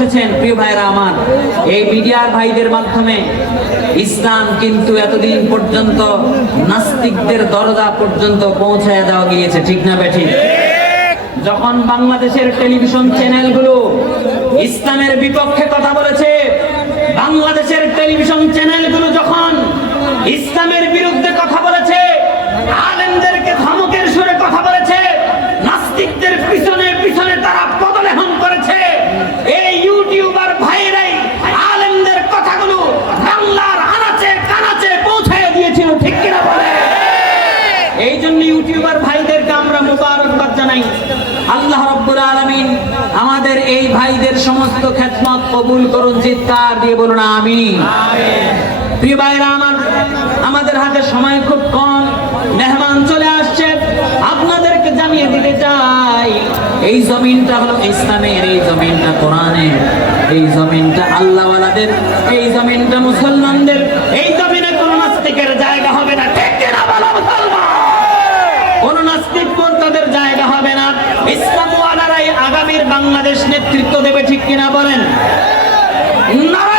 বসেছেন প্রিয় ভাইরা আমার, এই মিডিয়ার ভাইদের মাধ্যমে ইসলাম কিন্তু এতদিন পর্যন্ত নাস্তিকদের দরজা পর্যন্ত পৌঁছায় দেওয়া গিয়েছে, ঠিক না বেঠিক? যখন বাংলাদেশের টেলিভিশন চ্যানেলগুলো ইসলামের বিপক্ষে কথা বলেছে, বাংলাদেশের টেলিভিশন চ্যানেলগুলো যখন ইসলামের বিরুদ্ধে কথা বলেছে, আলেমদেরকে ধমকের সুরে কথা বলেছে, নাস্তিকদের পিছনে পিছনে তারা পদলেহন করেছে, এই ইউটিউবার ভাইরাই আলেমদের কথাগুলো বাংলার আনাচে কানাচে পৌঁছায় দিয়েছিল, ঠিক কিনা বলে? এই জন্য ইউটিউবার ভাইদেরকে আমরা মোবারকবাদ জানাই। আল্লাহ রাব্বুল আলামিন আমাদের এই ভাইদের সমস্ত খেদমত কবুল করুন, চিৎকার দিয়ে বলুন আমিন। প্রিয় ভাইরা আমার, আমাদের হাতে সময় খুব কম, মেহমান চলে আসছে। আপনাদেরকে জানিয়ে দিতে চাই, এই জমিনটা হলো ইসলামের, এই জমিনটা কোরআনের, এই জমিনটা আল্লাহওয়ালাদের, এই জমিনটা মুসলমানদের, এই জমিনে কোনো নাস্তিকের জায়গা হবে না, ঠিক কিনা বলো মুসলমান? কোন নাস্তিক তাদের জায়গা হবে না। ইসলামওয়ালারাই আগামীর বাংলাদেশ নেতৃত্ব দেবে, ঠিক কিনা বলেন? না